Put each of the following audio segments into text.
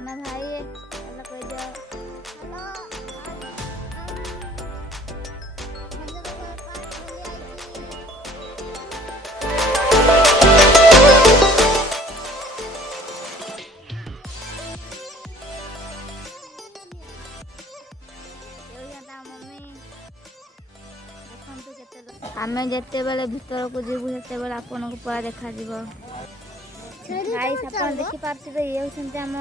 साना भाई हेलो कह दिया आमे जेतेबेले भितर को जीवु सेतेबेले आपन को पूरा देखा जीवो गाइस अपन देखि पारथिबे ये होसंते हम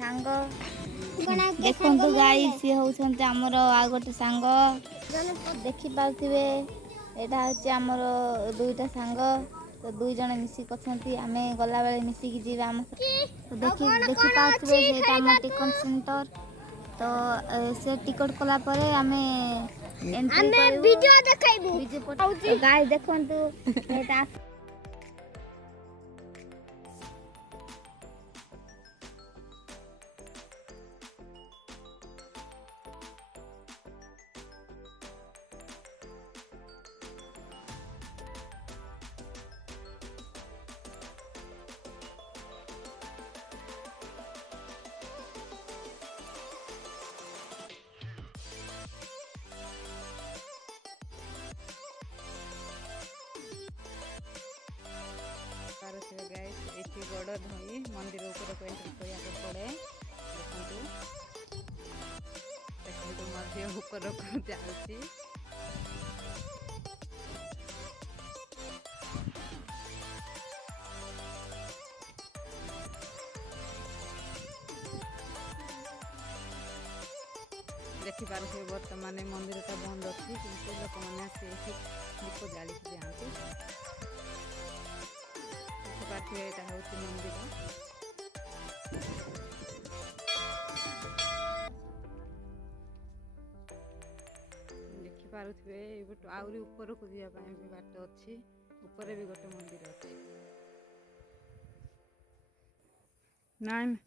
सांग देखंतु गाइस ये होसंते हमर आ गोटे सांग देखि पारथिबे एटा होचे हमर दुईटा सांग तो दुई जण मिसी कछंती आमे गला बेले मिसी की जीवा हम देखि पारथिबे सेटा हम टिकट सेंटर तो से टिकट कला परे आमे वीडियो देखाइबू वीडियो गाइस देखंतु एटा गाइस एठी बड़ धई मंदिर ऊपर को एंट्री करिया के पड़े देखंतु मध्य ऊपर को जाउची देखि पारछे वर्तमान मंदिरटा बंद अछि किंतु लोक माने से दीप जाली जाती पार्थिवे एटा होची मंदिर देखि पारुथिबे एबट आउरी ऊपर को जिया पय भी बाट अछि ऊपर भी गोटे मंदिर अछि नाइन